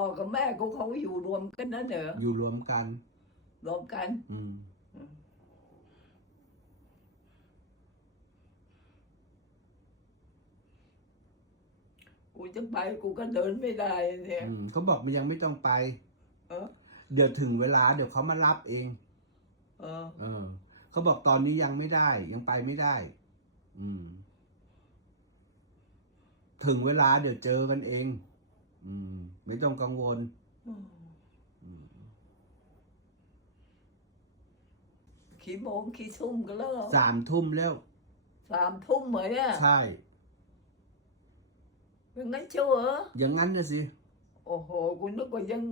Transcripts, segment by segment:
พ่อกับแม่กูเขาอยู่รวมกันนั่นเหรออยู่รวมกัน รวมกัน อืม กูจะไปกูก็เดินไม่ได้เนี่ย อืมเขาบอกมันยังไม่ต้องไป เออ เดี๋ยวถึงเวลาเดี๋ยวเขามารับเอง เออ เออ เขาบอกตอนนี้ยังไม่ได้ ยังไปไม่ได้ อืม ถึงเวลาเดี๋ยวเจอกันเอง อืม ไม่ต้องกังวลขี้โมงขี้ทุ่มกันแล้วสามทุ่มแล้ว สามทุ่มเหมยเนี่ยใช่เป็นงั้นเชียวเหรออย่างนั้นนะสิ โอ้โหกูนึกว่ายัง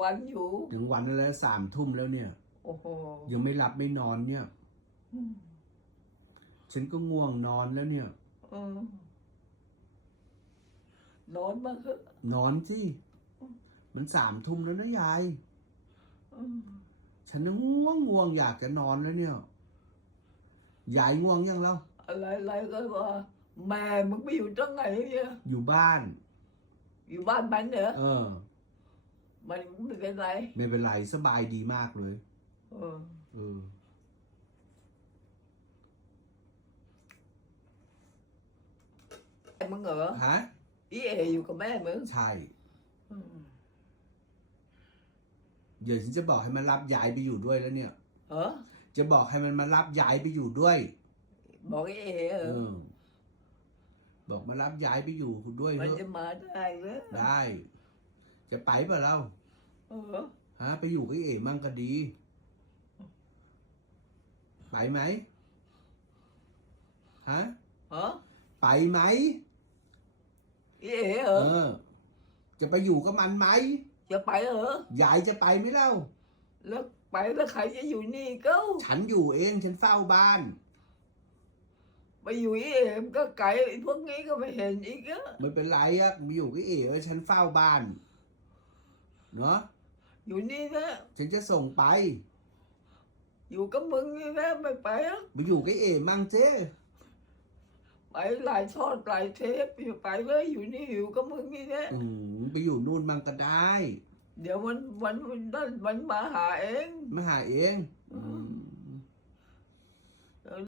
วันอยู่ ถึงวันแล้วสามทุ่มแล้วเนี่ย โอ้โหยังไม่หลับไม่นอนเนี่ยฉันก็ง่วงนอนแล้วเนี่ย เออ นอนมาเถอะนอนสิ มันสามทุ่มแล้วนะยายเออฉันน่ะง่วงง่วงอยากจะนอนแล้วเนี่ย ยายง่วงยังแล้ว อะไรอะไรก็ว่าแม่มึงไปอยู่ตรงไหนเนี่ยอยู่บ้าน อยู่บ้านมันเหรอเออ มันไม่เป็นไรไม่เป็นไรสบายดีมากเลย เออเออ มึงเหรอฮะ อีเออยู่กับแม่มึงใช่อืมเดี๋ยวฉันจะบอกให้มันรับยายไปอยู่ด้วยแล้วเนี่ย เหรอจะบอกให้มันมารับยายไปอยู่ด้วย บอกอีเอเอเอออ บอกมารับยายไปอยู่ด้วยมันเถจะอะมาได้เหรอได้ จะไปเปล่าเราเออฮะ ไปอยู่กับไอ้เอ๋มั่งก็ดี ไปไหมฮะ เหรอไปไหมอี เอเหรเอออ จะไปอยู่กับมันไหมจะไปเหรอยายจะไปไหมเล่า แล้วไปแล้วใครจะอยู่นี่ก็ฉันอยู่เองฉันเฝ้าบ้าน ไปอยู่อีเอมนก็ไกลไอ้พวกนี้ก็ไม่เห็นอีกอะไม่เป็นไรอะมาอยู่กับเอ๋เออฉันเฝ้าบ้านเนาะอยู่นี่นะฉันจะส่งไปอยู่กับมึงนี่นะไม่ไปอะมาอยู่กับเอ๋มั่งเจ้ ไปหลายทอดหลายเทปอยู่ไปเลยอยู่นี่อยู่กับมึงนี่นะอืมไปอยู่นู่นมั่งก็ได้ เดี๋ยววันวันวันนั้นมันมาหาเอง มาหาเอง อืม